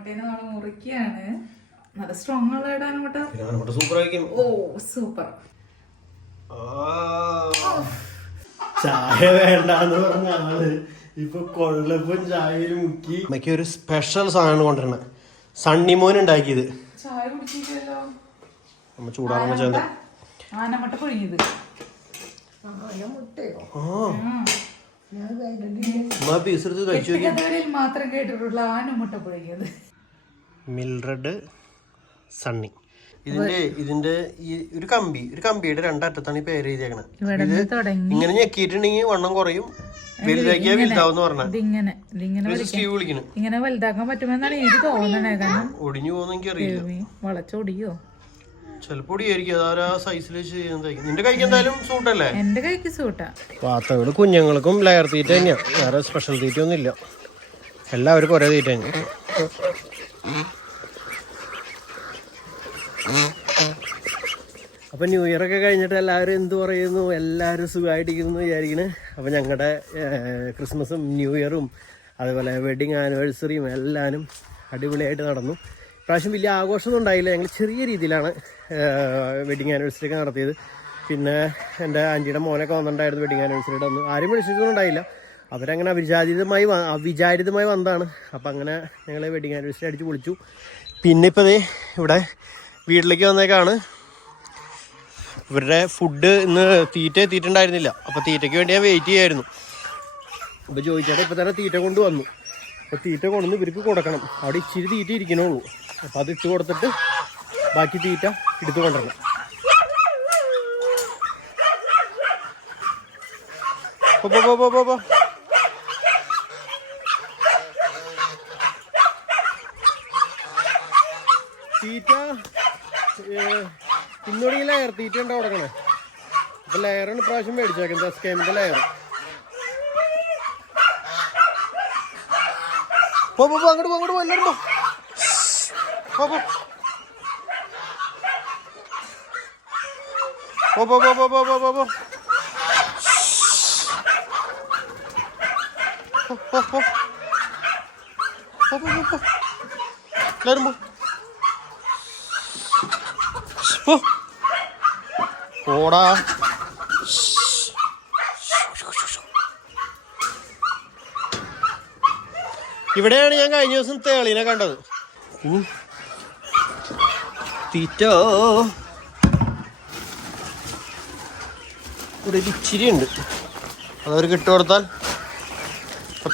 ആനമുട്ടേനെ നമ്മൾ മുറിക്കുകയാണ്. നല്ല സ്ട്രോങ് ഉള്ള ആനമുട്ട. സൂപ്പർ ആയിരിക്കും. ഓ സൂപ്പർ. ചായ വേണ്ടെന്ന് പറഞ്ഞ ആള് ഇപ്പൊ കൊള്ളപ്പം ചായയിൽ മുക്കി അമ്മയ്ക്ക് ഒരു സ്പെഷ്യൽ സാധനം കൊണ്ടുവരണ സണ്ണിമോൻ ഉണ്ടാക്കിയത്. ചായ കുടിച്ചില്ലല്ലോ. നമ്മ ചൂടാറുമ്പോ ചേർന്ന് ആനമുട്ട പുഴുങ്ങിയത്. പീസ് എടുത്ത് കഴിച്ചു മാത്രം കേട്ടിട്ടുള്ള ആനമുട്ട പുഴുങ്ങിയത്. മിൽറെഡ് സണ്ണി. ഇതിന്റെ ഈ ഒരു കമ്പിയുടെ രണ്ടറ്റത്താണ് ഈ പേര് എഴുതിയേക്കണത്. ഇങ്ങനെ ഞെക്കിയിട്ടുണ്ടെങ്കിൽ വണ്ണം കുറയും, വലുതാക്കിയാ വലുതാവെന്ന് പറഞ്ഞത്. ഇങ്ങനെ വലുതാക്കാൻ പറ്റുമെന്നാണ് എനിക്ക് തോന്നണേ. കാരണം ഒടിഞ്ഞു പോകുന്ന എനിക്ക് അറിയില്ല. വളച്ചൊടിയോ ചിലപ്പോ ഒടിയായിരിക്കും. അതാ സൈസിൽ ചെയ്യുന്നതായിരിക്കും. നിന്റെ കൈക്ക് എന്തായാലും സൂട്ടല്ലേ? എന്റെ കൈക്ക് സൂട്ടാ. പാത്തകള് കുഞ്ഞുങ്ങൾക്കും ലെയർ തീറ്റ തന്നെയാ, വേറെ സ്പെഷ്യൽ തീറ്റ ഒന്നും ഇല്ല. എല്ലാവർക്കും ഒരേ തീറ്റ തന്നെ. അപ്പൊ ന്യൂ ഇയർ ഒക്കെ കഴിഞ്ഞിട്ട് എല്ലാവരും എന്ത് പറയുന്നു? എല്ലാവരും സുഖമായിട്ടിരിക്കുന്നു വിചാരിക്കണ്. അപ്പൊ ഞങ്ങളുടെ ക്രിസ്മസും ന്യൂ ഇയറും അതുപോലെ വെഡിങ് ആനിവേഴ്സറിയും എല്ലാവരും അടിപൊളിയായിട്ട് നടന്നു. പ്രാവശ്യം വലിയ ആഘോഷമൊന്നും ഉണ്ടായില്ല. ഞങ്ങൾ ചെറിയ രീതിയിലാണ് വെഡിങ് ആനിവേഴ്സറി ഒക്കെ നടത്തിയത്. പിന്നെ എൻ്റെ ആൻറ്റിയുടെ മോനൊക്കെ വന്നിട്ടുണ്ടായിരുന്നു വെഡിങ് ആനിവേഴ്സറിയുടെ ഒന്ന്. ആരും വിളിച്ചിട്ടൊന്നും ഉണ്ടായില്ല. അവരങ്ങനെ അവിചാരിതമായി വന്നതാണ്. അപ്പം അങ്ങനെ ഞങ്ങൾ വെഡിങ് ആനിവേഴ്സറി അടിച്ച് പൊളിച്ചു. പിന്നെ ഇപ്പോൾ ദേ ഇവിടെ വീട്ടിലേക്ക് വന്നേക്കാണ്. ഇവരുടെ ഫുഡ് ഇന്ന് തീറ്റ എത്തിയിട്ടുണ്ടായിരുന്നില്ല. അപ്പോൾ തീറ്റയ്ക്ക് വേണ്ടി ഞാൻ വെയിറ്റ് ചെയ്യായിരുന്നു. അപ്പോൾ ചോദിച്ചാൽ ഇപ്പോൾ തന്നെ തീറ്റ കൊണ്ടുവന്നു. അപ്പോൾ തീറ്റ കൊണ്ടുവന്ന് ഇവർക്ക് കൊടുക്കണം. അവിടെ ഇച്ചിരി തീറ്റ ഇരിക്കണുള്ളൂ. അപ്പോൾ അത് ഇട്ട് കൊടുത്തിട്ട് ബാക്കി തീറ്റ എടുത്ത് കൊണ്ടുവരണം. തീറ്റ ഇന്നോടെങ്കിൽ ലെയർ തീറ്റ ഉണ്ടോ കൊടുക്കണേ. അപ്പോൾ ലെയറാണ് ഇപ്രാവശ്യം മേടിച്ചേക്കുന്നത്, എസ്കേമിൻ്റെ ലെയർ. അങ്ങോട്ട് എല്ലാവരും ഓടാ. ഇവിടെയാണ് ഞാൻ കഴിഞ്ഞ ദിവസം തേളിനെ കണ്ടത്. തീറ്റ ഇവിടെ ഇച്ചിരി ഉണ്ട്, അതവർ കിട്ടുകൊടുത്താൽ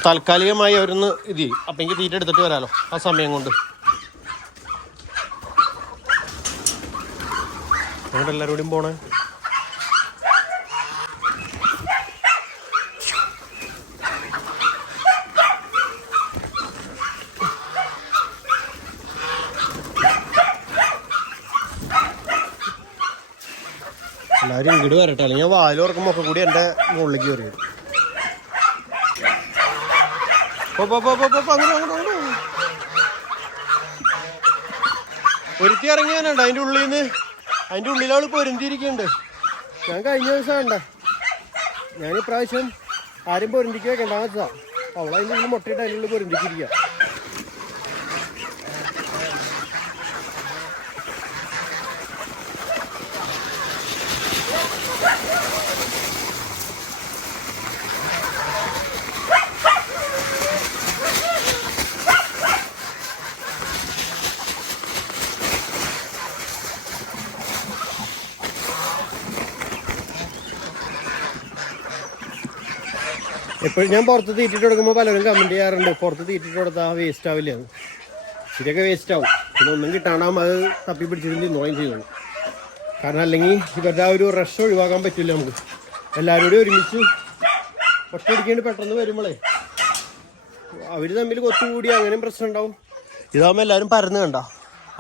താൽക്കാലികമായി അവരൊന്ന് ഇത് ചെയ്യും. അപ്പം എനിക്ക് തീറ്റ എടുത്തിട്ട് വരാമല്ലോ ആ സമയം കൊണ്ട്. അങ്ങോട്ട് എല്ലാവരും കൂടിയും പോണേ. എല്ലാവരും ഇങ്ങോട്ട് വരട്ടെ, അല്ലെങ്കിൽ ഞാൻ വാല് തുറക്കുമ്പോൾ ഒക്കെ കൂടി എൻ്റെ മുകളിലേക്ക് കയറി വരും. ഒരുത്തി ഇറങ്ങിയാനുണ്ട് അതിൻ്റെ ഉള്ളിൽ നിന്ന്. അതിൻ്റെ ഉള്ളിൽ അവൾ പൊരുന്തിരിക്കുന്നുണ്ട്. ഞാൻ കഴിഞ്ഞ ദിവസം വേണ്ട, ഞാനിപ്രാവശ്യം ആരും പൊരുന്തിക്ക് വെക്കണ്ടെന്ന് വെച്ചാൽ അവൾ അതിൻ്റെ ഉള്ളിൽ മുട്ടയിട്ട് അതിൻ്റെ ഉള്ളിൽ പൊരുന്തിക്കിരിക്കുക. എപ്പോഴും ഞാൻ പുറത്ത് തീറ്റിട്ട് കൊടുക്കുമ്പോൾ പലരും കമൻറ്റ് ചെയ്യാറുണ്ട്, പുറത്ത് തീറ്റിട്ട് കൊടുത്താൽ വേസ്റ്റ് ആവില്ല. ശരിയൊക്കെ വേസ്റ്റ് ആവും. പിന്നെ ഒന്നും കിട്ടാണ്ടാകുമ്പോൾ അത് തപ്പി പിടിച്ചിട്ട് തിന്നുകയും ചെയ്യുള്ളൂ. കാരണം അല്ലെങ്കിൽ ഇവരുടെ ആ ഒരു റഷ് ഒഴിവാക്കാൻ പറ്റില്ല നമുക്ക്. എല്ലാവരും കൂടി ഒരുമിച്ച് ഒറ്റയടിക്കേണ്ടി പെട്ടെന്ന് വരുമ്പോഴേ അവർ തമ്മിൽ കൊത്തുകൂടി അങ്ങനെയും പ്രശ്നം ഉണ്ടാവും. ഇതാകുമ്പോൾ എല്ലാവരും പരന്ന് കണ്ട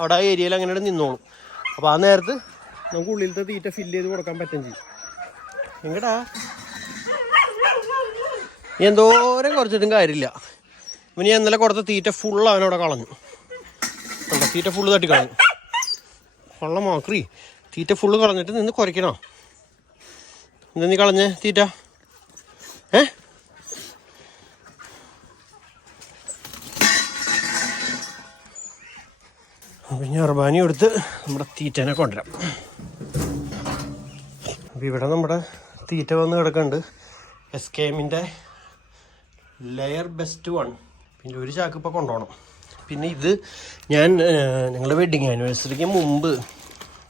അവിടെ ആ ഏരിയയിൽ അങ്ങനെ നിന്നോളും. അപ്പോൾ ആ നേരത്ത് നമുക്ക് ഉള്ളിലത്തെ തീറ്റ ഫില്ല് ചെയ്ത് കൊടുക്കാൻ പറ്റും ചെയ്യും. എങ്ങടാ എന്തോരം കുറച്ചിട്ടും കാര്യമില്ല. ഇവന് ഞാൻ ഇന്നലെ കൊടുത്ത തീറ്റ ഫുള്ള് അവനവിടെ കളഞ്ഞു. കണ്ടോ, തീറ്റ ഫുള്ള് തട്ടിക്കളഞ്ഞു. കൊള്ള മാക്രി, തീറ്റ ഫുള്ള് കളഞ്ഞിട്ട് നിന്ന് കുറയ്ക്കണോ? എന്താ നീ കളഞ്ഞേ തീറ്റ? അപ്പം ഇനി അർബാനി എടുത്ത് നമ്മുടെ തീറ്റനെ കൊണ്ടുവരാം. അപ്പം ഇവിടെ നമ്മുടെ തീറ്റ വന്ന് കിടക്കുന്നുണ്ട്. SKMൻ്റെ ലെയർ ബെസ്റ്റ് 1. പിന്നെ ഒരു ചാക്ക് ഇപ്പോൾ കൊണ്ടുപോകണം. പിന്നെ ഇത് ഞാൻ ഞങ്ങളുടെ വെഡ്ഡിങ് ആനിവേഴ്സറിക്ക് മുമ്പ്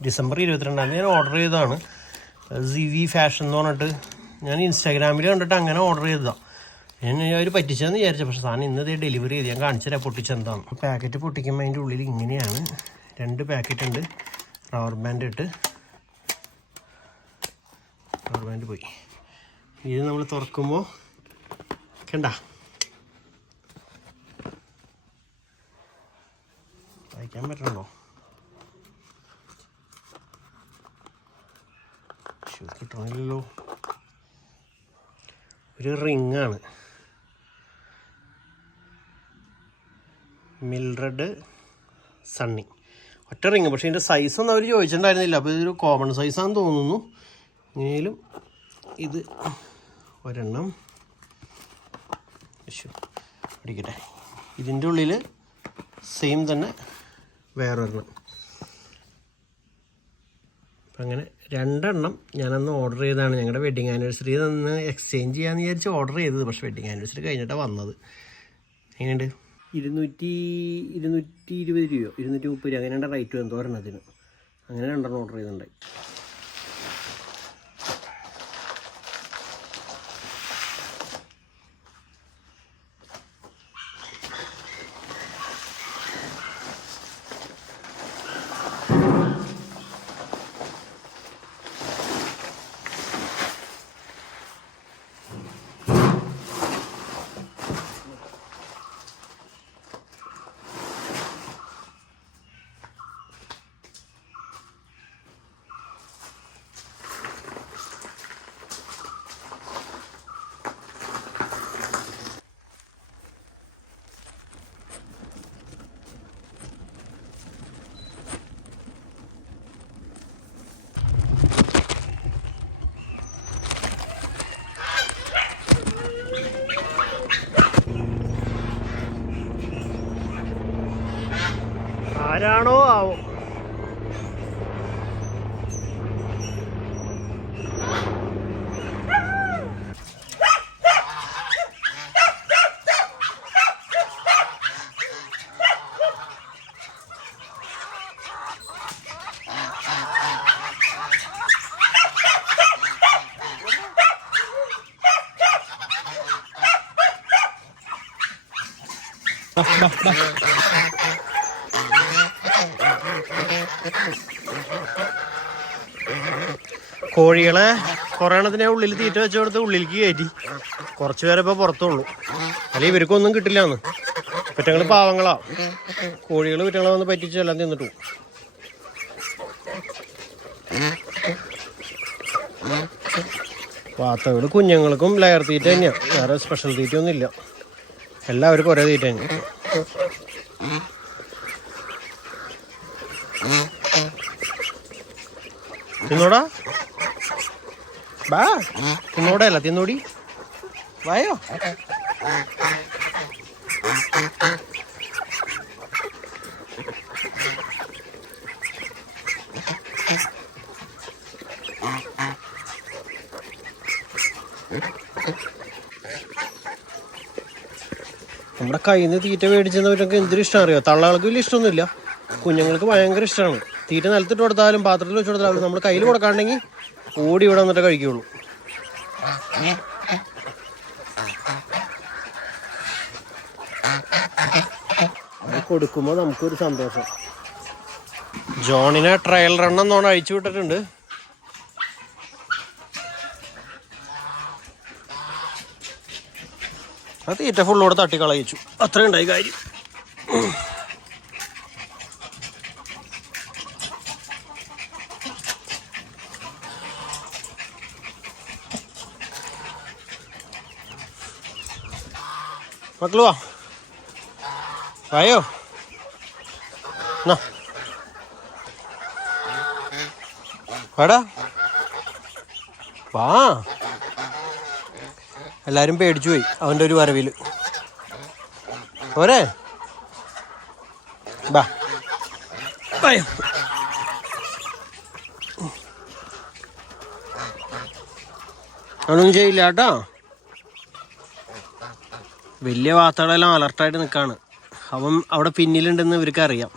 ഡിസംബർ 22 ഞാൻ ഓർഡർ ചെയ്തതാണ്. ZV ഫാഷൻ എന്ന് പറഞ്ഞിട്ട് ഞാൻ ഇൻസ്റ്റാഗ്രാമിൽ കണ്ടിട്ട് അങ്ങനെ ഓർഡർ ചെയ്തതാണ്. ഞാൻ അവർ പറ്റിച്ചതെന്ന് വിചാരിച്ചു. പക്ഷേ സാധനം ഇന്നത് ഡെലിവറി ചെയ്ത് ഞാൻ കാണിച്ചു തരാം പൊട്ടിച്ചെന്താണ്. പാക്കറ്റ് പൊട്ടിക്കുമ്പോൾ അതിൻ്റെ ഉള്ളിൽ ഇങ്ങനെയാണ്. 2 പാക്കറ്റ് ഉണ്ട്. റബ്ബർ ബാൻഡ് ഇട്ട് റബ്ബർ ബാൻഡ് പോയി. ഇത് നമ്മൾ തുറക്കുമ്പോൾ കണ്ട വായിക്കാൻ പറ്റണോ? കിട്ടണില്ലല്ലോ. ഒരു റിങ്ങാണ്, മിൽറെഡ് സണ്ണി. ഒറ്റ റിങ്. പക്ഷേ ഇതിൻ്റെ സൈസൊന്നും അവർ ചോദിച്ചിട്ടുണ്ടായിരുന്നില്ല. അപ്പോൾ ഇതൊരു കോമൺ സൈസാണെന്ന് തോന്നുന്നു. എങ്ങനെയും ഇത് ഒരെണ്ണം പിടിക്കട്ടെ. ഇതിൻ്റെ ഉള്ളിൽ സെയിം തന്നെ വേറൊരെണ്ണം. അപ്പം അങ്ങനെ 2 എണ്ണം ഞാനന്ന് ഓർഡർ ചെയ്തതാണ്. ഞങ്ങളുടെ വെഡ്ഡിങ് ആനിവേഴ്സറി അന്ന് എക്സ്ചേഞ്ച് ചെയ്യാമെന്ന് വിചാരിച്ച് ഓർഡർ ചെയ്തത്. പക്ഷേ വെഡ്ഡിങ് ആനിവേഴ്സറി കഴിഞ്ഞിട്ടാണ് വന്നത്. എങ്ങനെയുണ്ട്? 220 രൂപയോ 230 രൂപ അങ്ങനെ റേറ്റ് എന്തോ ഒരെണ്ണത്തിന്. അങ്ങനെ 2 എണ്ണം ഓർഡർ ചെയ്തിട്ടുണ്ടായി. ആരാണോ ആവും. കോഴികളെ കുറേ എണ്ണത്തിനെ ഉള്ളിൽ തീറ്റ വെച്ച് കൊടുത്ത് ഉള്ളിലേക്ക് കയറ്റി. കുറച്ച് പേരെ ഇപ്പോൾ പുറത്തുള്ളൂ. അല്ലെങ്കിൽ ഇവർക്കൊന്നും കിട്ടില്ലാന്ന്. പറ്റങ്ങൾ പാവങ്ങളാ. കോഴികൾ പറ്റങ്ങളെ വന്ന് പറ്റിച്ച് എല്ലാം തിന്നിട്ടു. വാത്തകൾ കുഞ്ഞുങ്ങൾക്കും ലെയർ തീറ്റ തന്നെയാണ്. വേറെ സ്പെഷ്യൽ തീറ്റ ഒന്നും ഇല്ല. എല്ലാവർക്കും ഒരേ തീറ്റ തന്നെ. തിന്നോടാ ബാ. തിന്നോടല്ല തിന്നോടി വായോ. നമ്മുടെ കയ്യിൽ നിന്ന് തീറ്റ മേടിച്ചവരൊക്കെ എന്തൊരു ഇഷ്ടം അറിയോ. തള്ളകൾക്ക് വലിയ ഇഷ്ടമൊന്നുമില്ല. കുഞ്ഞുങ്ങൾക്ക് ഭയങ്കര ഇഷ്ടമാണ്. തീറ്റ നിലത്തിട്ട് കൊടുത്താലും പാത്രത്തിൽ വെച്ച് കൊടുത്താലും നമ്മൾ കയ്യിൽ കൊടുക്കാണ്ടെങ്കിൽ ഓടി ഇവിടെ വന്നിട്ട് കഴിക്കുള്ളൂ. അത് കൊടുക്കുമ്പോൾ നമുക്കൊരു സന്തോഷം. ജോണിനെ ട്രയൽ റണ്ണെന്നോണം അഴിച്ചു വിട്ടിട്ടുണ്ട്. ആ തീറ്റ ഫുള്ളോടെ തട്ടിക്കളയിച്ചു. അത്രയും ഉണ്ടായി കാര്യം. മക്കള് വായോ വാടാ വാ. എല്ലാരും പേടിച്ചു പോയി അവൻ്റെ ഒരു വരവില്. പോരെ ബാ ഒന്നും ചെയ്യില്ല കേട്ടോ. വലിയ വാർത്തകളെല്ലാം അലർട്ടായിട്ട് നിൽക്കാണ്. അവൻ അവിടെ പിന്നിലുണ്ടെന്ന് ഇവർക്ക് അറിയാം.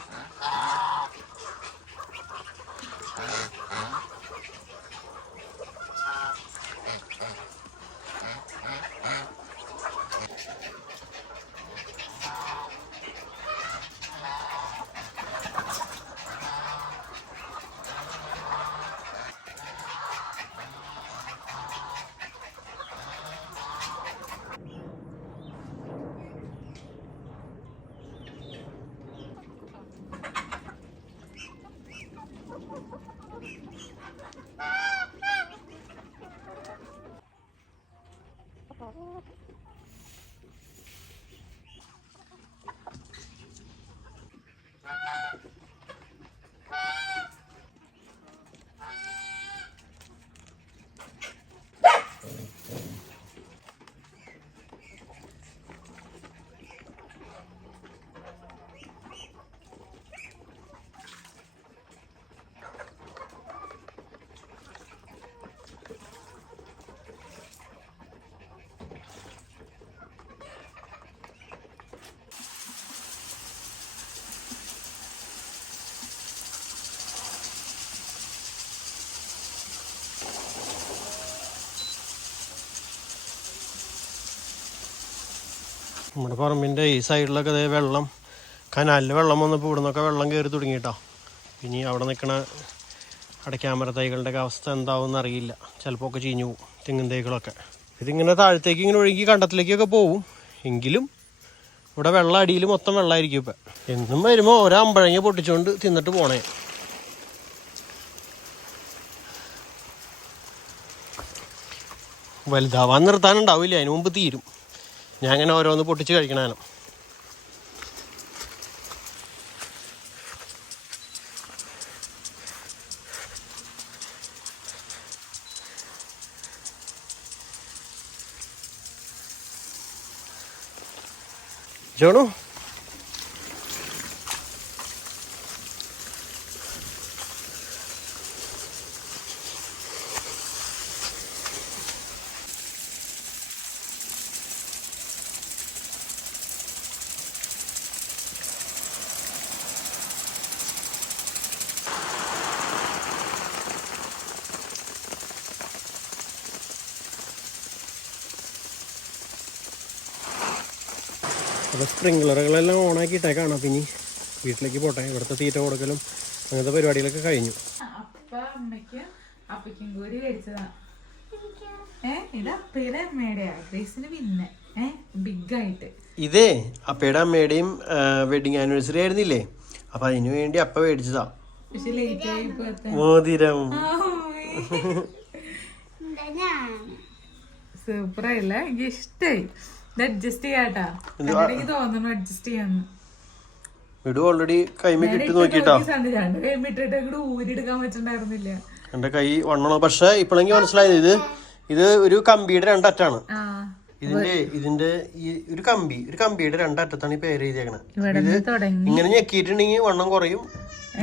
നമ്മുടെ പറമ്പിൻ്റെ ഈ സൈഡിലൊക്കെ അതേ വെള്ളം, കനാലിൽ വെള്ളം വന്നപ്പോൾ ഇവിടെ നിന്നൊക്കെ വെള്ളം കയറി തുടങ്ങിയിട്ടോ. ഇനി അവിടെ നിൽക്കണ അടയ്ക്കാമര തൈകളുടെയൊക്കെ അവസ്ഥ എന്താവും അറിയില്ല. ചിലപ്പോൾ ഒക്കെ ചീഞ്ഞു പോകും തെങ്ങിൻ തൈകളൊക്കെ. ഇതിങ്ങനെ താഴത്തേക്ക് ഇങ്ങനെ ഒഴുകി കണ്ടത്തിലേക്കൊക്കെ പോവും. എങ്കിലും ഇവിടെ വെള്ളം അടിയിൽ മൊത്തം വെള്ളമായിരിക്കും. ഇപ്പം എന്നും വരുമ്പോൾ ഓരോ അമ്പഴങ്ങ പൊട്ടിച്ചുകൊണ്ട് തിന്നിട്ട് പോണേ. വലുതാവാൻ നിർത്താനുണ്ടാവില്ല, അതിന് മുമ്പ് തീരും. ഞാൻ അങ്ങനെ ഓരോന്ന് പൊട്ടിച്ച് കഴിക്കണാനോ. ജോണു അപ്പോൾ സ്പ്രിങ്ക്ലറുകളെല്ലാം ഓണാക്കിയിട്ടേക്കാണ്. അപ്പം ഇനി വീട്ടിലേക്ക് പോട്ടെ. ഇവിടുത്തെ തീറ്റ കൊടുക്കലും അങ്ങനത്തെ പരിപാടികളൊക്കെ കഴിഞ്ഞു. അപ്പ അമ്മയ്ക്ക് അപ്പയ്ക്കും കൂടി മേടിച്ചതാണ്. ഇത് അപ്പയുടെ അമ്മയുടെയാ. ഗ്രേസിന് പിന്നെ ബിഗ് ആയിട്ട്. ഇതേ അപ്പയുടെ അമ്മയുടെയും വെഡിങ് ആനിവേഴ്സറി ആയിരുന്നില്ലേ, അപ്പൊ അതിനു വേണ്ടി അപ്പ മേടിച്ചതാ. പക്ഷെ ലേറ്റ് ആയി മോതിരം. സൂപ്പറായില്ല, എനിക്ക് ഇഷ്ടായി. അഡ്ജസ്റ്റ് ചെയ്യാട്ടാ, എനിക്ക് തോന്നുന്നു അഡ്ജസ്റ്റ് ചെയ്യാന്ന്. വീട് ഓൾറെഡി കൈമ കിട്ടി നോക്കിട്ടാ. കൈമിട്ടിട്ട് അങ്ങോട്ട് ഊരിയെടുക്കാൻ പറ്റണ്ടായിരുന്നില്ല. എന്റെ കൈ വണ്ണോ. പക്ഷെ ഇപ്പോഴെങ്കിൽ മനസ്സിലായത് ഇത് ഒരു കമ്പിയുടെ രണ്ടറ്റാണ്. ഇതിന്റെ ഈ ഒരു കമ്പിയുടെ രണ്ടറ്റത്താണ് ഈ പേര് എഴുതിയേക്കണത്. ഇങ്ങനെ ഞെക്കിയിട്ടുണ്ടെങ്കിൽ വണ്ണം കുറയും,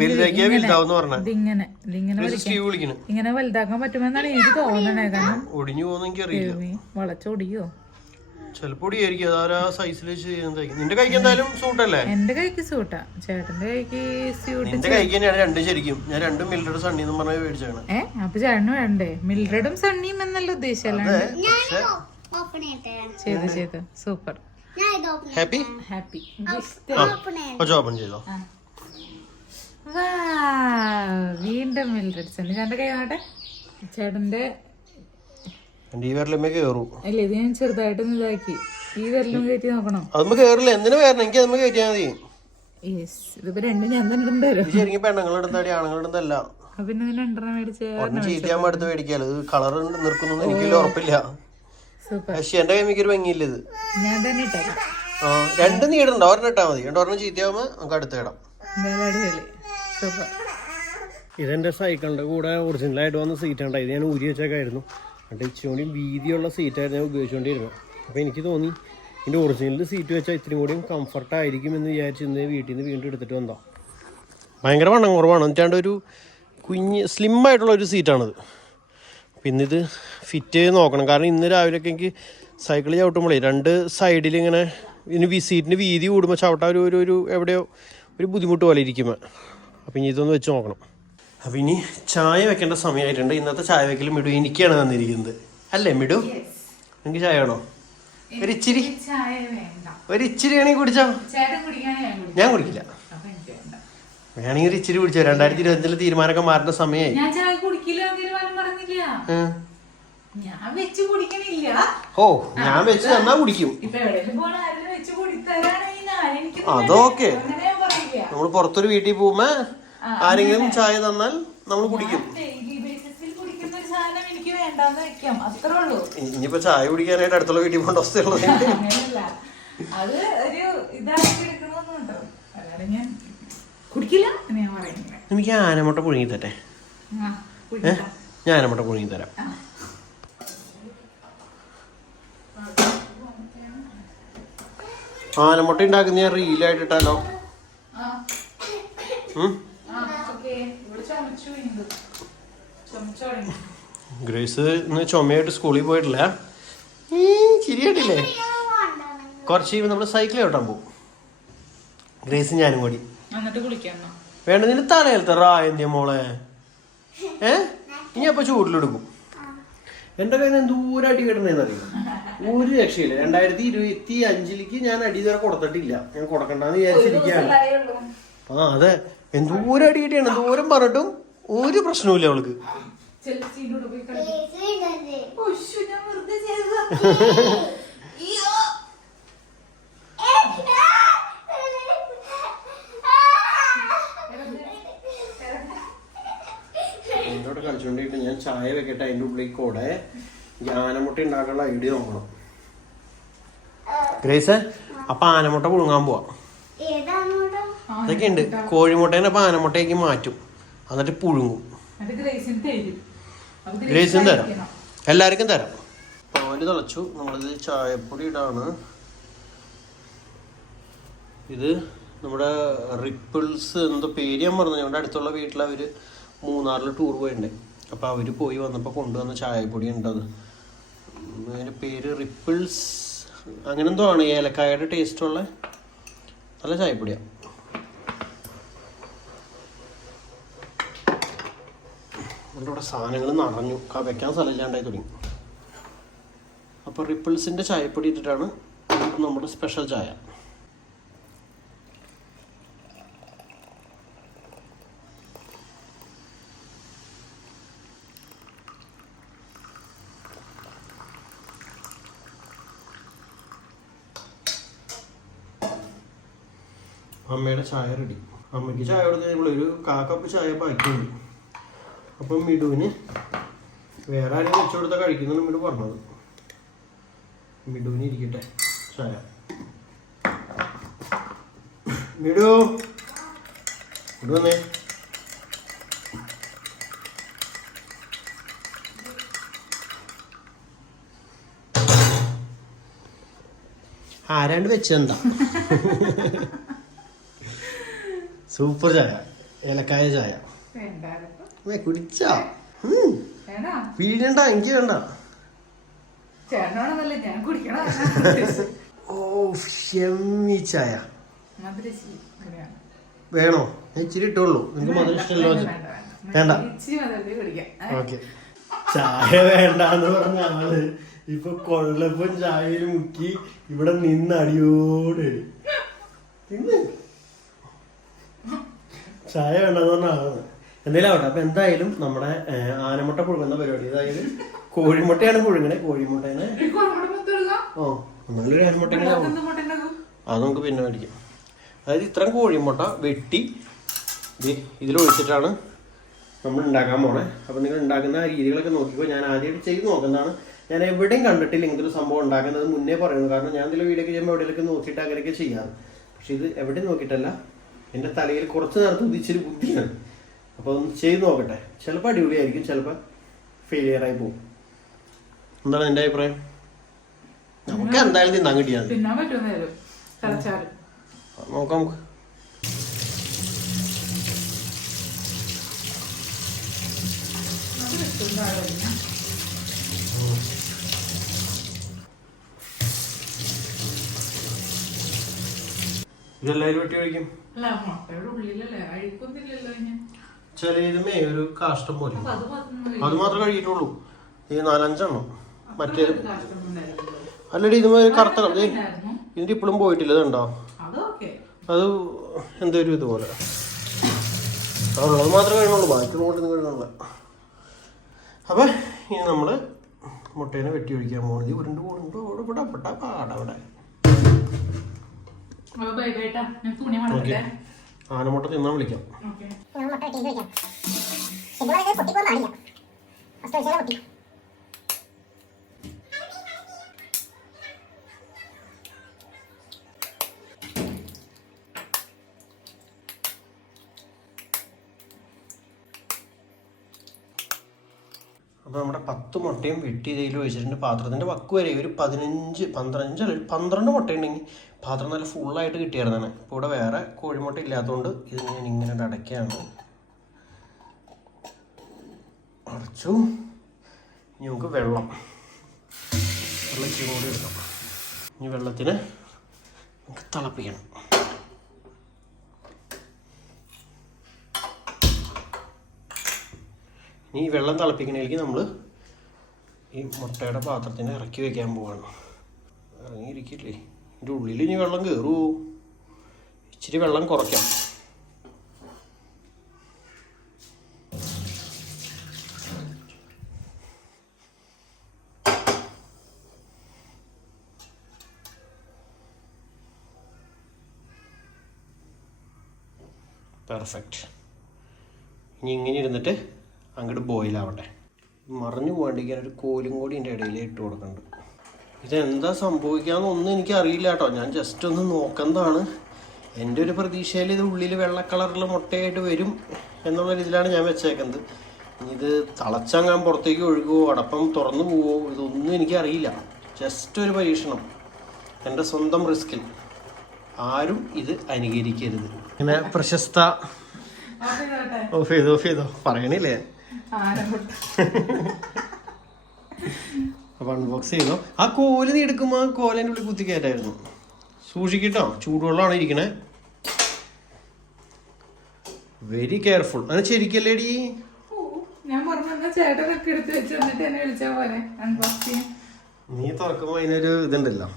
വലുതാക്കിയാ വലുതാവും പറഞ്ഞത്. ഇങ്ങനെ വലുതാക്കാൻ പറ്റുമെന്നാണ് എനിക്ക് തോന്നണേ. കാരണം ഒടിഞ്ഞു പോകുന്ന എനിക്ക് അറിയില്ല. വളച്ചൊടിയോ ചിലപ്പോ ഒടിയായിരിക്കും. അതാ സൈസിൽ ചെയ്യുന്നതായിരിക്കും. നിന്റെ കൈക്ക് എന്തായാലും സൂട്ടല്ലേ? എന്റെ കൈക്ക് സൂട്ടാ, ചേട്ടന്റെ കൈക്ക് സ്യൂട്ട്. എന്റെ കൈക്ക് തന്നെയാണ് രണ്ടും. ശരിക്കും ഞാൻ രണ്ടും മിൽഡ്രഡ് സണ്ണി എന്ന് പറഞ്ഞ മേടിച്ചാണ്. അപ്പൊ ചേട്ടന് വേണ്ടേ? മിൽഡ്രഡും സണ്ണിയും എന്നല്ല ഉദ്ദേശിച്ചല്ലേ? ചെയ്ത് സൂപ്പർ. Happy happy. ഓപ്പൺ ചെയ്തോ. വീണ്ടും മിൽഡ്രഡ് സണ്ണി. ചേട്ടന്റെ കൈ ആട്ടെ. ചേട്ടന്റെ ഈ വിരലുമേ കേറൂ. അല്ലേ, ഇത് ഞാൻ ചെറുതായിട്ടൊന്ന് ഇതാക്കി. ഈ വിരലും കയറ്റി നോക്കണം. അതൊന്നും കേറില്ല. എന്തിനു വരണം? എനിക്ക് അതൊന്നും കയറ്റിയാൽ മതി. ഇതിപ്പോ രണ്ടും ഞാൻ തന്നെ ഇടണ്ടല്ലോ. ശരിക്കും പെണ്ണുങ്ങളിടുന്നടി ആണുങ്ങളിടുന്നല്ല. പിന്നെ രണ്ടെണ്ണം മേടിച്ച് ചീത്തയാകുമ്പോ അടുത്ത് മേടിക്കാലോ. ഇത് കളർ നിൽക്കുന്നു എനിക്കില്ല ഉറപ്പില്ല. പക്ഷെ എന്റെ കൈമിക്ക് ഒരു ഭംഗിയില്ല ഇത്. ഞാൻ തന്നെ ഇട്ടേക്കാം. രണ്ടും നീ ഇടണ്ട, ഒരെണ്ണം ഇട്ടാ മതി. ഒരെണ്ണം ചീത്തയാവുമ്പോ നമുക്ക് അടുത്ത് ഇടാം. ഇതെന്റെ സൈക്കിളിന്റെ കൂടെ ഒറിജിനലായിട്ട് വന്ന സീറ്റ് ഉണ്ടായി. ഇത് ഞാൻ ഊരി വെച്ചേക്കായിരുന്നു. എന്നിട്ട് ഇച്ചിരി വീതിയുള്ള സീറ്റായിരുന്നു ഞാൻ ഉപയോഗിച്ചുകൊണ്ടിരുന്നത്. അപ്പോൾ എനിക്ക് തോന്നി ഇതിൻ്റെ ഒറിജിനൽ സീറ്റ് വെച്ചാൽ ഇത്തിരി കൂടിയും കംഫർട്ടായിരിക്കും എന്ന് വിചാരിച്ച് ഇന്ന് വീട്ടിൽ നിന്ന് വീണ്ടും എടുത്തിട്ട് വന്നോ. ഭയങ്കര വണ്ണം കുറവാണ്. എന്നിട്ടാണ്ട് ഒരു സ്ലിമ്മായിട്ടുള്ള ഒരു സീറ്റാണിത്. പിന്നെ ഇത് ഫിറ്റ് ചെയ്ത് നോക്കണം. കാരണം ഇന്ന് രാവിലെയൊക്കെ എനിക്ക് സൈക്കിൾ ചവിട്ടുമ്പോഴേ 2 സൈഡിൽ ഇങ്ങനെ സീറ്റിന് വീതി കൂടുമ്പോൾ ചവിട്ടാൻ ഒരു എവിടെയോ ഒരു ബുദ്ധിമുട്ട് പോലെ ഇരിക്കുമ്പോൾ. അപ്പം ഇനി ഇതൊന്ന് വെച്ച് നോക്കണം. അപ്പം ഇനി ചായ വെക്കേണ്ട സമയമായിട്ടുണ്ട്. ഇന്നത്തെ ചായ വെക്കൽ മിടു എനിക്കാണ് തന്നിരിക്കുന്നത് അല്ലേ മിടു? എനിക്ക് ചായ വേണോ? ഒരിച്ചിരി ആണെങ്കിൽ കുടിച്ചോ. ഞാൻ കുടിക്കില്ല. വേണമെങ്കിൽ ഒരു ഇച്ചിരി കുടിച്ചോ. 2025 തീരുമാനമൊക്കെ മാറുന്ന സമയമായി. ഓ ഞാൻ വെച്ച് തന്നാ കുടിക്കും. അതൊക്കെ നമ്മൾ പുറത്തൊരു വീട്ടിൽ പോകുമ്പോ ആരെങ്കിലും ചായ തന്നാൽ നമ്മൾ കുടിക്കും. ഇനിയിപ്പോ ചായ കുടിക്കാനായിട്ട് അടുത്തുള്ള വീട്ടിൽ പോകേണ്ട അവസ്ഥയുള്ളത്. എനിക്ക് ആനമുട്ട പുഴുങ്ങി തരട്ടെ? ഞാൻ ആനമുട്ട പുഴുങ്ങി തരാം. ആനമുട്ട ഉണ്ടാക്കുന്ന ഞാൻ റീലായിട്ടിട്ടാലോ? ഗ്രേസ് ഇന്ന് ചുമയായിട്ട് സ്കൂളിൽ പോയിട്ടില്ല. ശരിയായിട്ടില്ലേ? കുറച്ച് നമ്മൾ സൈക്കിൾ ചവിട്ടാൻ പോകും. ഗ്രേസ് ഞാനും കൂടി. വേണ്ട നിന്റെ തലയിലത്തെ റായന്ത്യ മോളെ. ഇനി അപ്പൊ ചൂട്ടിലെടുക്കും. എന്റെ കയ്യിൽ എന്തോരം അടി കിട്ടണേന്നറിയാം. ഒരു രക്ഷയില്ല. 2025 ഞാൻ അടി ഇതുവരെ കൊടുത്തിട്ടില്ല. ഞാൻ കൊടുക്കണ്ടെന്ന് വിചാരിച്ചിരിക്കുകയാണ്. അതെ, എന്തോരം അടി കിട്ടിയാണ്. എന്തോരം പറഞ്ഞിട്ടും ഒരു പ്രശ്നവുമില്ല അവൾക്ക്. എന്നോട് കളിച്ചോണ്ടിട്ട് ഞാൻ ചായ വെക്കട്ടെ. അതിന്റെ ഉള്ളിൽ കൂടെ ആനമുട്ട ഉണ്ടാക്കാനുള്ള ഐഡിയ നോക്കണം. ഗ്രേസ് അപ്പൊ ആനമുട്ട പുഴുങ്ങാൻ പോവാ. അതൊക്കെ ഉണ്ട്. കോഴിമുട്ടേനെ അപ്പൊ ആനമുട്ടയ്ക്ക് മാറ്റും. എന്നിട്ട് പുഴുങ്ങും. ഗ്രേസിന് തരാം, എല്ലാവർക്കും തരാം. പാല് തിളച്ചു. നമ്മളിത് ചായപ്പൊടി ഇടാണ്. ഇത് നമ്മുടെ റിപ്പിൾസ് എന്തോ പേര് ഞാൻ പറഞ്ഞു. ഞങ്ങളുടെ അടുത്തുള്ള വീട്ടിൽ അവർ മൂന്നാറിൽ ടൂർ പോയിട്ടുണ്ട്. അപ്പോൾ അവർ പോയി വന്നപ്പോൾ കൊണ്ടുവന്ന ചായപ്പൊടി ഉണ്ടത്. അതിൻ്റെ പേര് റിപ്പിൾസ് അങ്ങനെ എന്തോ ആണ്. ഏലക്കായയുടെ ടേസ്റ്റുള്ള നല്ല ചായപ്പൊടിയാണ്. നമ്മുടെ ഇവിടെ സാധനങ്ങൾ നിറഞ്ഞു. വെക്കാൻ സ്ഥലമില്ലാണ്ടായി തുടങ്ങി. അപ്പോൾ റിപ്പിൾസിൻ്റെ ചായപ്പൊടി ഇട്ടിട്ടാണ് നമ്മുടെ സ്പെഷ്യൽ ചായ. അമ്മയുടെ ചായ റെഡി. അമ്മയ്ക്ക് ചായ കൊടുത്ത് ഒരു കാക്കപ്പ് ചായ ബാക്കിയുണ്ട്. അപ്പം മിടുവിന് വേറെ ആരും വെച്ചു കൊടുത്താൽ കഴിക്കുന്നു മിടു പറഞ്ഞത്. മിടുവിന് ഇരിക്കട്ടെ ചായ. മിടു മിടു വന്നേ. ആരാണ്ട് വെച്ചെന്താ? സൂപ്പർ ചായ, ഏലക്കായ ചായ. കുടിച്ചാ വീഴണ്ട, എനിക്ക് വേണ്ട. ഓ ഷെമ്മി ചായ വേണോ? ഇച്ചിരി ഇട്ടുള്ളൂ. നിനക്ക് മധുരം ഇഷ്ടമല്ലോ. വേണ്ട, ഓക്കെ. ചായ വേണ്ടെന്ന് പറഞ്ഞ ആള് ഇപ്പൊ കൊള്ളപ്പം ചായയിൽ മുക്കി ഇവിടെ നിന്ന് അടിയോട് തിന്ന്. ചായ വേണ്ടെന്ന് പറഞ്ഞ ആളാണ്. എന്തെങ്കിലും ആവട്ടെ. അപ്പൊ എന്തായാലും നമ്മുടെ ആനമുട്ട പുഴുങ്ങുന്ന പരിപാടി, അതായത് കോഴിമുട്ടയാണ് പുഴുങ്ങണേ. കോഴിമുട്ടേനെ നല്ലൊരു ആനമുട്ട അത് നമുക്ക് പിന്നെ മേടിക്കാം. അതായത് ഇത്രയും കോഴിമുട്ട വെട്ടി ഇതിലൊഴിച്ചിട്ടാണ് നമ്മൾ ഉണ്ടാക്കാൻ പോണേ. അപ്പം നിങ്ങൾ ഉണ്ടാക്കുന്ന രീതികളൊക്കെ നോക്കിക്കോ. ഞാൻ ആദ്യമായിട്ട് ചെയ്ത് നോക്കുന്നതാണ്. ഞാൻ എവിടെയും കണ്ടിട്ടില്ല ഇങ്ങനത്തെ ഒരു സംഭവം ഉണ്ടാക്കുന്നത്. മുന്നേ പറയുന്നു. കാരണം ഞാൻ ഇതിൽ വീഡിയോ ചെയ്യുമ്പോൾ എവിടെയൊക്കെ നോക്കിയിട്ട് അങ്ങനെയൊക്കെ ചെയ്യാറ്. പക്ഷെ ഇത് എവിടെയും നോക്കിയിട്ടല്ല. എൻ്റെ തലയിൽ കുറച്ച് നേരത്തെ ഉദിച്ചൊരു ബുദ്ധിയാണ്. അപ്പോൾ ഒന്ന് ചെയ്ത് നോക്കട്ടെ. ചിലപ്പോൾ അടിപൊളിയായിരിക്കും, ചിലപ്പോൾ ഫെയിലിയറായി പോകും. എന്താണ് എൻ്റെ അഭിപ്രായം? നമുക്ക് എന്തായാലും തിന്നാൻ കിട്ടിയാൽ നോക്കാം. നമുക്ക് ഇതെല്ലാവരും വെട്ടി കഴിക്കും. അല്ല മുട്ടയുടെ ഉള്ളിലല്ലേ അഴിക്കൊന്നില്ലല്ലോ ഞാൻ. ചിലതുമേ ഒരു കാഷ്ടം പോലെ അത് മാത്രമേ കഴിയിട്ടുള്ളൂ. ഈ 4-5 മറ്റേ അല്ലടി ഇതുമേ കറുത്ത ഇതിന്റെ ഇപ്പോഴും പോയിട്ടില്ല. ഇതുണ്ടോ? അത് എന്തോ ഒരു ഇതുപോലെ ഉള്ളത് മാത്രമേ കഴിയുള്ളൂ. ബാക്കി പോകണ്ടെന്ന് കഴിയുന്നില്ല. അപ്പൊ ഇനി നമ്മള് മുട്ടേനെ വെട്ടി ഒഴിക്കാൻ പോകുന്നത് ഉരുണ്ട് പോകുന്നുണ്ടോ ഇവിടെ പെട്ട പാടവിടെ. ആനമുട്ട തിന്നാൻ വിളിക്കാം. അപ്പോൾ നമ്മുടെ 10 മുട്ടയും വെട്ടി ഇതിൽ ഒഴിച്ചിട്ടുണ്ട്. പാത്രത്തിൻ്റെ വക്ക് വരെ ഒരു 12 മുട്ട ഉണ്ടെങ്കിൽ പാത്രം നല്ല ഫുള്ളായിട്ട് കിട്ടിയായിരുന്നാണ്. ഇപ്പോൾ ഇവിടെ വേറെ കോഴിമുട്ട ഇല്ലാത്തതുകൊണ്ട് ഇത് ഞാൻ ഇങ്ങനെ അടയ്ക്കുകയാണ്. അടച്ചു. ഇനി നമുക്ക് വെള്ളം ചൂട് എടുക്കാം. ഇനി വെള്ളത്തിന് നമുക്ക് തിളപ്പിക്കണം. ഈ വെള്ളം തിളപ്പിക്കണേലേക്ക് നമ്മൾ ഈ മുട്ടയുടെ പാത്രത്തിന് ഇറക്കി വെക്കാൻ പോവാണ്. ഇറങ്ങിയിരിക്കില്ലേ ഇതിൻ്റെ ഉള്ളിൽ ഇനി വെള്ളം കയറുമോ? ഇച്ചിരി വെള്ളം കുറയ്ക്കാം. പെർഫെക്റ്റ്. ഇനി ഇങ്ങനെ ഇരുന്നിട്ട് അങ്ങോട്ട് ബോയിലാവട്ടെ. മറിഞ്ഞു പോകാണ്ടിരിക്കാൻ ഒരു കോലും കൂടി എൻ്റെ ഇടയിൽ ഇട്ട് കൊടുക്കുന്നുണ്ട്. ഇതെന്താ സംഭവിക്കാമെന്നൊന്നും എനിക്കറിയില്ല കേട്ടോ. ഞാൻ ജസ്റ്റ് ഒന്ന് നോക്കുന്നതാണ്. എൻ്റെ ഒരു പ്രതീക്ഷയിൽ ഇത് ഉള്ളിൽ വെള്ള കളറിൽ മുട്ടയായിട്ട് വരും എന്നുള്ള രീതിയിലാണ് ഞാൻ വെച്ചേക്കുന്നത്. ഇത് തിളച്ചങ്ങാൻ പുറത്തേക്ക് ഒഴുകുമോ അടപ്പം തുറന്നു പോവോ ഇതൊന്നും എനിക്കറിയില്ല. ജസ്റ്റ് ഒരു പരീക്ഷണം എൻ്റെ സ്വന്തം റിസ്കിൽ. ആരും ഇത് അനുകരിക്കരുത്. ഇങ്ങനെ പ്രശസ്ത ഓഫ് ചെയ്തോ പറയണില്ലേ. അപ്പൊ അൺബോക്സ് ചെയ്തോ. ആ കോല് നീ എടുക്കുമ്പോ ആ കോലിൻ്റെ ഉള്ളിൽ കുത്തി കയറ്റായിരുന്നു. സൂക്ഷിക്കട്ടോ, ചൂടുവെള്ളമാണ് ഇരിക്കണേ. Very careful. അങ്ങനെ ശരിക്കല്ലേടി. നീ തുറക്കുമ്പോ അതിനൊരു ഇതുണ്ടല്ലോ.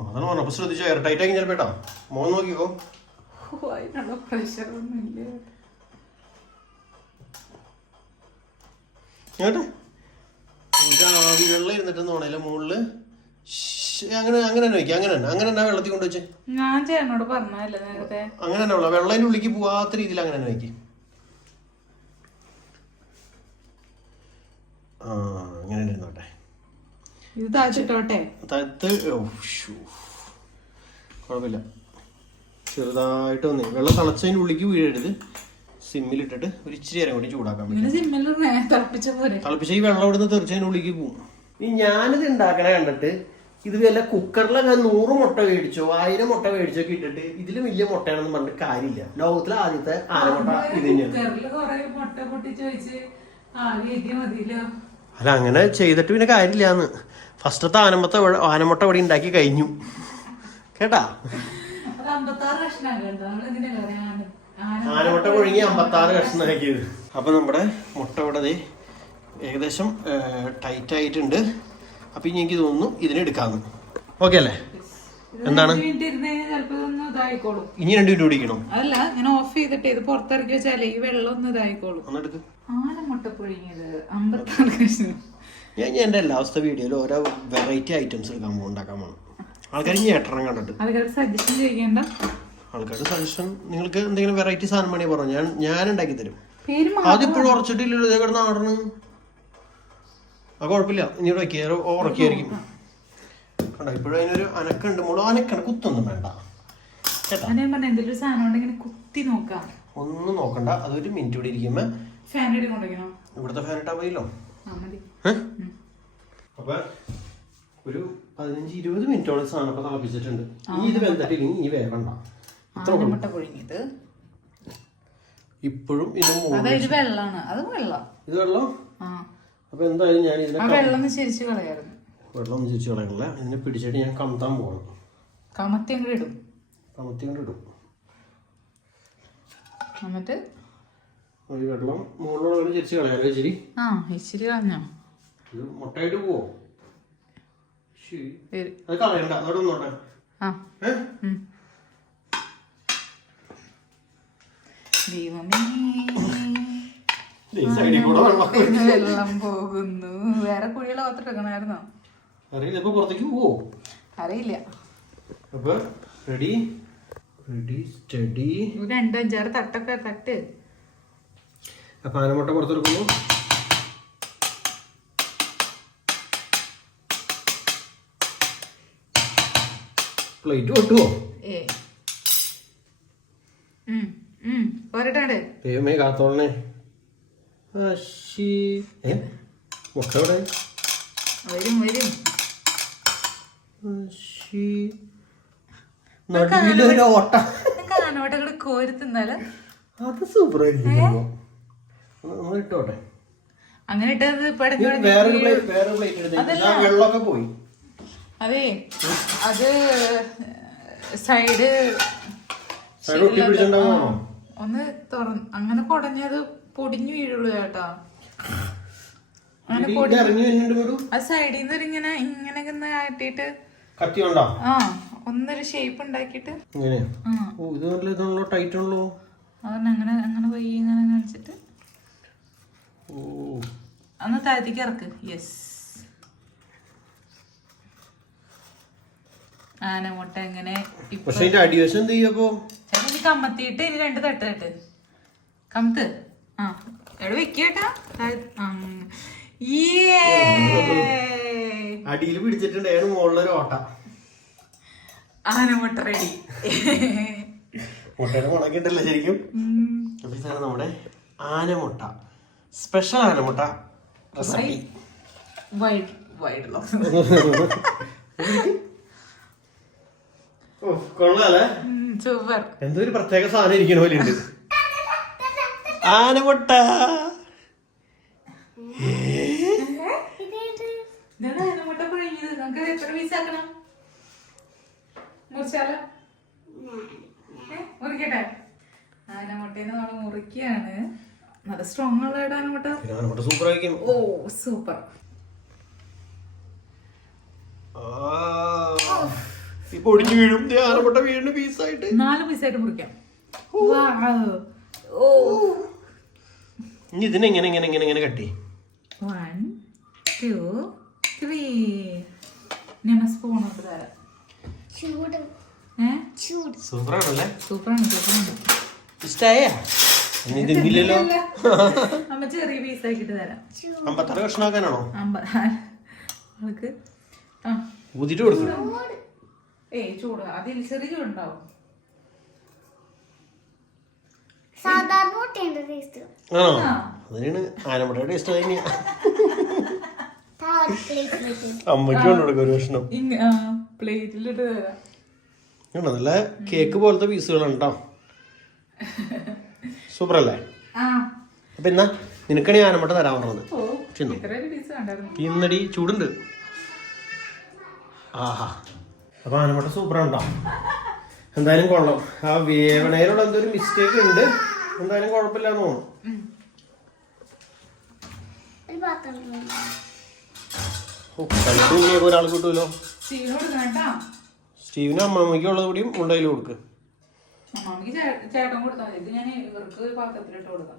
അതാണ് പറഞ്ഞത്. അപ്പൊ ശ്രദ്ധിച്ചോ, എയർ ടൈറ്റ് ആക്കി ചിലപ്പേട്ടാ. മോൻ നോക്കിക്കോ. കേട്ടെ ആവി വെള്ളം ഇരുന്നിട്ട് നോണേല മുകളില് അങ്ങനെ തന്നെ വെക്കാം. അങ്ങനെ തന്നെ വെള്ളത്തിൽ കൊണ്ടുവച്ചേ. ഞാൻ ചേട്ടനോട് പറഞ്ഞല്ലേ നേരത്തെ. അങ്ങനെ തന്നെ വെള്ളം അതിൻ്റെ ഉള്ളിലേക്ക് പോവാത്ത രീതിയിൽ അങ്ങനെ തന്നെ വെക്കും. അങ്ങനെ ഇരുന്നോട്ടെ. ഇത് താഴ്ത്തിട്ടോട്ടെ. കുഴപ്പമില്ല. ചെറുതായിട്ട് വന്നേ. വെള്ളം തിളച്ചതിൻ്റെ ഉള്ളിലേക്ക് വീഴരുത്. സിമ്മിലിട്ടിട്ട് ഒരു ഇച്ചിരി നേരം കൂടി ചൂടാക്കാൻ പറ്റും. തിളപ്പിച്ച ഈ വെള്ളം ഇവിടുന്ന് തെറിച്ചതിൻ്റെ ഉള്ളിലേക്ക് പോകും. ഈ ഞാനിത് ഉണ്ടാക്കണേ കണ്ടിട്ട് ഇത് വല്ല കുക്കറിലൊക്കെ 100 മുട്ട മേടിച്ചോ 1000 മുട്ട മേടിച്ചോ ഒക്കെ ഇട്ടിട്ട് ഇതിലും വലിയ മുട്ടയാണെന്ന് പറഞ്ഞിട്ട് കാര്യമില്ല. ലോകത്തിലെ ആദ്യത്തെ ആനമുട്ട ഇത് തന്നെയാണ്. അല്ല അങ്ങനെ ചെയ്തിട്ട് പിന്നെ കാര്യമില്ലാന്ന്. ഫസ്റ്റത്തെ ആനമുട്ട ഇവിടെ ഉണ്ടാക്കി കഴിഞ്ഞു കേട്ടാ. ആനമുട്ട പുഴുങ്ങി 56 കഷ്ണമാക്കിയത്. അപ്പൊ നമ്മുടെ മുട്ട ഇവിടെ ഏകദേശം ടൈറ്റ് ആയിട്ടുണ്ട്. അപ്പൊ ഇനി എനിക്ക് തോന്നുന്നു ഇതിനെടുക്കാന്ന്. ഓക്കെ അല്ലേ? എന്താണ് ഇനി 2 മിനിറ്റ് പിടിക്കണോ? അല്ല ഞാൻ ഓഫ് ചെയ്തിട്ട് ഇത് പുറത്തിറക്കി വെച്ചാലേ ഈ വെള്ളം ഒന്ന് ഇതായിക്കോളും. ആനമുട്ട പുഴുങ്ങിയത് 56 കഷ്ണം. ഞാൻ എൻ്റെ എല്ലാ അവസ്ഥ വീഡിയോയിൽ ഓരോ വെറൈറ്റി ഐറ്റംസ് ഉണ്ടാക്കാൻ പോകണം. ആൾക്കാർ ഞേട്ടണം കണ്ടിട്ട് ആൾക്കാർക്ക് സജഷൻ ചെയ്യേണ്ട. ആൾക്കാരുടെ സജഷൻ നിങ്ങൾക്ക് എന്തെങ്കിലും വെറൈറ്റി സാധനം വേണമെങ്കിൽ പറഞ്ഞു ഞാൻ ഉണ്ടാക്കി തരും. അതിപ്പോഴും ഉറച്ചിട്ടില്ലല്ലോ. ഇതേ കിടന്ന് ആടണ്. ആ കുഴപ്പമില്ല. ഇനി ഇവിടെ വയ്ക്കുക ഉറക്കിയായിരിക്കും കണ്ടോ. ഇപ്പോഴും അതിനൊരു അനക്കുണ്ട്. മോള് അനക്കാണ്. കുത്തൊന്നും വേണ്ട കേട്ടോ. ഒന്നും നോക്കണ്ട. അതൊരു മിനിറ്റ് ഇവിടെ ഇരിക്കുമ്പോ ഇവിടുത്തെ ഫാൻ ഇട്ടാ പോയില്ലോ. അപ്പൊ ഒരു 15-20 മിനിറ്റോളം സാധനം ഒക്കെ തിളപ്പിച്ചിട്ടുണ്ട്. ഇനി ഇത് വെന്തിട്ടില്ലെങ്കിൽ ഇനി വേവണ്ട. മുട്ട പുഴുങ്ങിയത് ഇപ്പോഴും ഇത് വെള്ളമാണ്. അത് വെള്ളം. ഇത് വെള്ളം. അപ്പൊ എന്തായാലും ഞാൻ ഇതിനെ വെള്ളം ചിരിച്ചു കളയായിരുന്നു. വെള്ളം ചിരിച്ചു കളയണില്ല. ഇതിനെ പിടിച്ചിട്ട് ഞാൻ കമത്താൻ പോകണം. കമത്തി കൊണ്ട് ഇടും. എന്നിട്ട് വെള്ളം മുകളിലുള്ള ചിരിച്ചു കളയാലോ ഇച്ചിരി. ഇച്ചിരി കളഞ്ഞോ? ഇത് മുട്ടയായിട്ട് പോവോ? അത് കളയണ്ട. അതോടെ ഒന്നോട്ടെ. വെള്ളം പോകുന്നു. വേറെ കുഴികളെ പത്തിട്ടെടുക്കണായിരുന്നോ? അറിയില്ല. ഇപ്പൊ പുറത്തേക്ക് പോവോ? അറിയില്ല. അപ്പൊ റെഡി സ്റ്റഡി. 2-5 തട്ടൊക്കെ തട്ട്. അപ്പൊ ആനമുട്ട പുറത്തെടുക്കുന്നു. പ്ലേറ്റ് കൊട്ടുവോ? ദൈവമേ കാത്തോളണേ. മുട്ട ഇവിടെ നടുവിലൊരു ഓട്ട. കോരി തിന്നാല് അത് സൂപ്പർ ആയിരിക്കും. ഇട്ടോട്ടെ. അങ്ങനെ ഇട്ടത് വേറെ പ്ലേറ്റ് വെള്ളമൊക്കെ പോയി. അതെ, അത് സൈഡ് ഒന്ന് തുറന്ന് അങ്ങനെ കുടഞ്ഞത് പൊടിഞ്ഞു വീഴുള്ളൂ ചേട്ടാ. അങ്ങനെ അത് സൈഡിൽ നിന്ന് ഇങ്ങനെ ഇങ്ങനെ ആട്ടിട്ട് ഒന്നൊരു ഷേപ്പ് ഉണ്ടാക്കിട്ട് അങ്ങനെ അങ്ങനെ പോയി ഇങ്ങനെ കാണിച്ചിട്ട് അന്ന് താഴത്തേക്ക് ഇറക്ക്. യെസ്. ആനമുട്ട എങ്ങനെ കമ്മത്തിയിട്ട് ഇനി 2 തട്ട് കമത്ത്. എവിടെ വെക്കേട്ടാ? അടിയിൽ പിടിച്ചിട്ടുണ്ട്. മുകളിലൊരു ഓട്ട. ആനമുട്ട റെഡി. മുട്ടയുടെ മുളകിട്ടല്ലോ ശരിക്കും. അപ്പൊ ഇതാണ് നമ്മുടെ ആനമുട്ട, സ്പെഷ്യൽ ആനമുട്ട റെസിപ്പി. കൊള്ളാല്ലേ? സൂപ്പർ. എന്തോ ഒരു പ്രത്യേക സാധനം ഇരിക്കണ പോലെ ഉണ്ട്. ആനമുട്ട മുറിക്കട്ടെ. ആനമുട്ടേന്ന് നമ്മള് മുറിക്കാണ്. നല്ല സ്ട്രോങ് ഉള്ള ആനമുട്ട. സൂപ്പർ ആയിരിക്കും. ഓ സൂപ്പർ. പൊടിഞ്ഞു വീഴും. ആനമുട്ട വീഴുന്ന പീസായിട്ട് 4 പീസായിട്ട് മുറിക്കാം. ഇനി ഇതിനെങ്ങനെ ഇങ്ങനെ ഇങ്ങനെ ഇങ്ങനെ കട്ടി. 1 2 3 ഞാൻ സ്പൂൺ ഒക്കെ തരാം. സൂപ്പറാണല്ലേ? സൂപ്പറാണ്. ഇഷ്ടായ ഇതില്ലല്ലോ. അമ്മ ചെറിയ പീസാക്കിട്ട് തരാം. 56 കഷ്ണാക്കാനാണോ? ഊതിട്ട് കൊടുക്കും. ചൂട് അതിൽ ചെറിയ ചൂടുണ്ടാവും. ആണോ? അതിനാണ് ആനമുട്ടയുടെ ടേസ്റ്റ്. തന്നെയാ. അമ്മയ്ക്ക് കൊണ്ടുകൊടുക്കും ഒരു കഷ്ണം. പ്ലേറ്റിലിട്ട് തരാം. നല്ല കേക്ക് പോലത്തെ പീസുകളാണ് കേട്ടോ. സൂപ്പർ അല്ലേ? അപ്പൊ എന്നാ നിനക്കണി ആനമുട്ട തരാൻ പറഞ്ഞത്. ഇന്നടി ചൂടുണ്ട്. ആഹാ. അപ്പൊ ആനമുട്ട സൂപ്പറാണ് കേട്ടോ. എന്തായാലും കൊള്ളാം. ആ വേവണയിലുള്ള എന്തോ ഒരു മിസ്റ്റേക്ക് ഉണ്ട്. എന്തായാലും കുഴപ്പമില്ലാന്ന് തോന്നുന്നു. ഒരാൾ കിട്ടൂലോ. സ്റ്റീവിനും അമ്മമ്മയ്ക്കും ഉള്ളത് കൂടിയും ഉണ്ടായി കൊടുക്ക്. ചേട്ടൻ കൊടുത്താൽ ഞാൻ ഇവർക്ക് പാത്രത്തിലിട്ട് കൊടുക്കാം.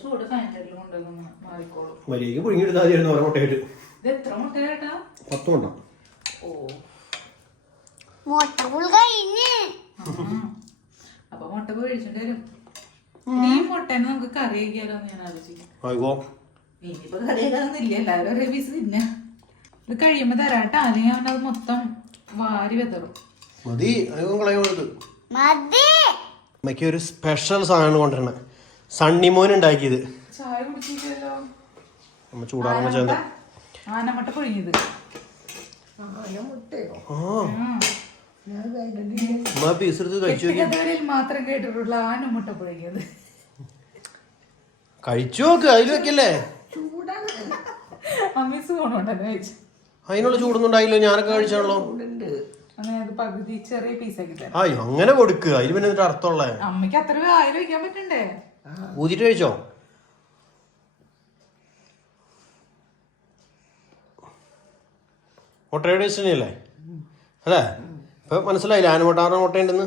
ചൂട് ഫാനിൽ കൊണ്ടുവന്ന് മാറിക്കോളും. വലിയ പുഴുങ്ങിയെടുത്താൽ മതിയായിരുന്നു ഓരോ മുട്ടയായിട്ട്. ഇത് എത്ര മുട്ട ചേട്ടാ? 10 മുട്ട. അപ്പൊ മുട്ട പൊഴിച്ചിട്ട് വരും. ഈ മുട്ടേനെ നമുക്ക് കറി വയ്ക്കാലോന്ന് ഞാൻ ആലോചിക്കും. ഇനിയിപ്പോ കറി വയ്ക്കാനൊന്നുമില്ല. എല്ലാവരും ഒരേ പീസ് തിന്നെ. ഇത് കഴിയുമ്പോ തരാട്ടാ. അല്ലെങ്കിൽ അവനത് മൊത്തം വാരി വെതറും. മതി. അമ്മയ്ക്ക് ഒരു സ്പെഷ്യൽ സാധനം കൊണ്ടുവരണ. സണ്ണിമോൻ ഉണ്ടാക്കിയത്. ചായ കുടിച്ചില്ലല്ലോ. അമ്മ ചൂടാറാൻ വെച്ചാൽ ആനമുട്ട പുഴുങ്ങിയത്. കഥകളിൽ മാത്രം കേട്ടിട്ടുള്ള ആനമുട്ട പുഴുങ്ങിയത്. കഴിച്ചു നോക്ക്, അതിൽ വെക്കല്ലേ. അമ്മി സൂണുണ്ടെന്ന് കഴിച്ചു. അതിനുള്ള ചൂടൊന്നും ഉണ്ടായില്ലോ, ഞാനൊക്കെ കഴിച്ചാണല്ലോ. പകുതി ചെറിയ പീസാക്കി തരാം. ആ അങ്ങനെ കൊടുക്കുക, അതിൽ പിന്നെ എന്നിട്ട് അർത്ഥമുള്ള. അമ്മയ്ക്ക് അത്ര വായിൽ വെക്കാൻ പറ്റണ്ടേ. ഊതിട്ട് കഴിച്ചോ? മുട്ടയുടെ ടേസ്റ്റ് തന്നെയല്ലേ അല്ലേ? ഇപ്പൊ മനസ്സിലായില്ലേ ആനമുട്ട മുട്ടയുണ്ടെന്ന്?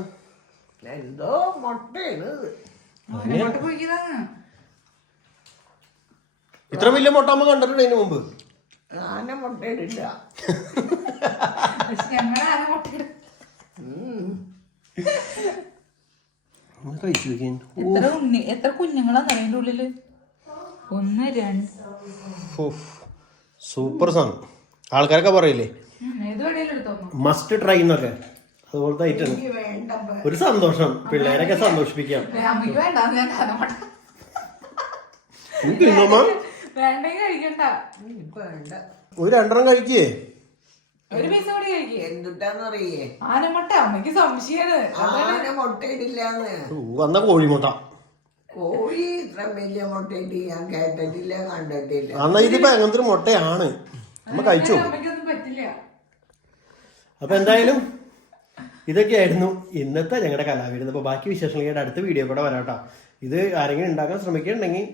എന്തോ മുട്ടയാണ്. ഇത്ര വലിയ മുട്ട അമ്മ കണ്ടിട്ടുണ്ട് ഇതിന് മുമ്പ്? ആന മുട്ടയിടില്ല. എത്ര കുഞ്ഞുങ്ങളാണ് അതിന്റെ ഉള്ളില്? 1 2. സൂപ്പർ സാധനം. ആൾക്കാരൊക്കെ പറയില്ലേ മസ്റ്റ് ട്രൈ എന്നൊക്കെ, അതുപോലത്തെ ഐറ്റം. ഒരു സന്തോഷം, പിള്ളേരൊക്കെ സന്തോഷിപ്പിക്കാം. ഒരു 2 കഴിക്കേ. ഒരു പീസ് കൂടി കഴിക്കേ. എന്തുട്ടാന്നറിയേ? ആനമുട്ട അമ്മയ്ക്ക് സംശയാണ്. ആന മുട്ടയിടില്ലാന്ന്. വന്ന കോഴിമുട്ട. കോഴി ഇത്ര വലിയ മുട്ടയിട്ട് ഞാൻ കേട്ടിട്ടില്ല, കണ്ടിട്ടില്ല. എന്നാ ഇതിപ്പോ അങ്ങനത്തെ ഒരു മുട്ടയാണ്, നമ്മ കഴിച്ചു. അപ്പൊ എന്തായാലും ഇതൊക്കെയായിരുന്നു ഇന്നത്തെ ഞങ്ങളുടെ കലാവിരുന്ന്. അപ്പൊ ബാക്കി വിശേഷങ്ങൾ അടുത്ത വീഡിയോ കൂടെ വരാട്ടോ. ഇത് ആരെങ്കിലും ഉണ്ടാക്കാൻ ശ്രമിക്കുന്നുണ്ടെങ്കിൽ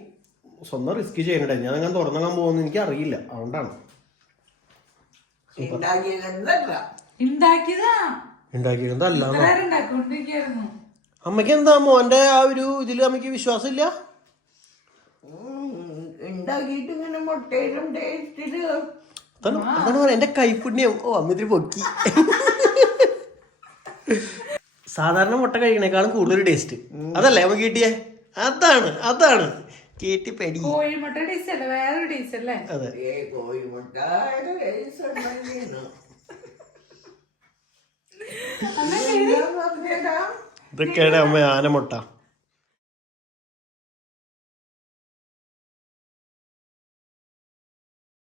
സ്വന്തം റിസ്ക് ചെയ്യണ്ടേ. ഞാൻ അങ്ങനെ തുറന്നങ്ങാൻ പോകുമെന്ന് എനിക്ക് അറിയില്ല, അതുകൊണ്ടാണ്. ഉണ്ടാക്കിയതല്ല. അമ്മയ്ക്ക് എന്താ മോന്റെ ആ ഒരു ഇതില് അമ്മയ്ക്ക് വിശ്വാസം ഇല്ല? ഉണ്ടാക്കിയിട്ട് ഇങ്ങനെ മുട്ടയിലും ടേസ്റ്റില് അതാണ് പറയാ എന്റെ കൈപ്പുണ്യം. ഓ അമ്മ ഇതിരി പൊക്കി. സാധാരണ മുട്ട കഴിക്കണേക്കാളും കൂടുതൽ ടേസ്റ്റ് അതല്ലേ അമ്മ കിട്ടിയേ? അതാണ് കേട്ടി പടി. കോഴിമുട്ട ടേസ്റ്റ് അല്ല, വേറെ ടേസ്റ്റ് അല്ലേ? അതെ, കോഴിമുട്ട ഇതൊക്കെയാണ് അമ്മ ആനമുട്ട.